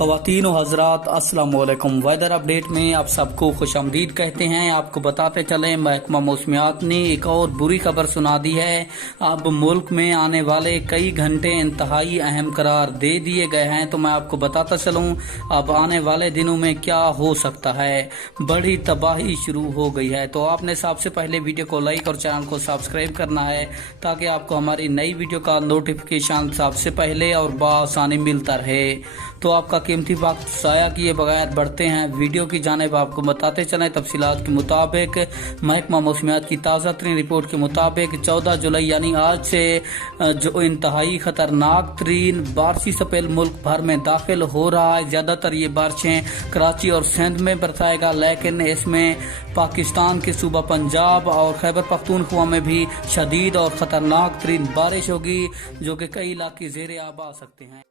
ख़वातीन व हज़रात अस्सलाम वालेकुम। वेदर अपडेट में आप सबको खुशामदीद कहते हैं। आपको बताते चलें, महकमा मौसमियात ने एक और बुरी खबर सुना दी है। अब मुल्क में आने वाले कई घंटे इंतहाई अहम करार दे दिए गए हैं। तो मैं आपको बताता चलूं अब आने वाले दिनों में क्या हो सकता है। बड़ी तबाही शुरू हो गई है। तो आपने सबसे पहले वीडियो को लाइक और चैनल को सब्सक्राइब करना है ताकि आपको हमारी नई वीडियो का नोटिफिकेशन सबसे पहले और बआसानी मिलता रहे। तो आपका कीमती वक्त ज़ाया किए बगैर बढ़ते हैं वीडियो की जानिब। आपको बताते चलें तफसीलात के मुताबिक महकमा मौसमियात की ताज़ा तरीन रिपोर्ट के मुताबिक 14 जुलाई यानी आज से जो इंतहाई ख़तरनाक तरीन बारिशी स्पेल मुल्क भर में दाखिल हो रहा है। ज़्यादातर ये बारिशें कराची और सिंध में बरसाएगा, लेकिन इसमें पाकिस्तान के सूबा पंजाब और खैबर पख्तूनख्वा में भी शदीद और ख़तरनाक तरीन बारिश होगी, जो कि कई इलाके ज़ेरे आब आ सकते हैं।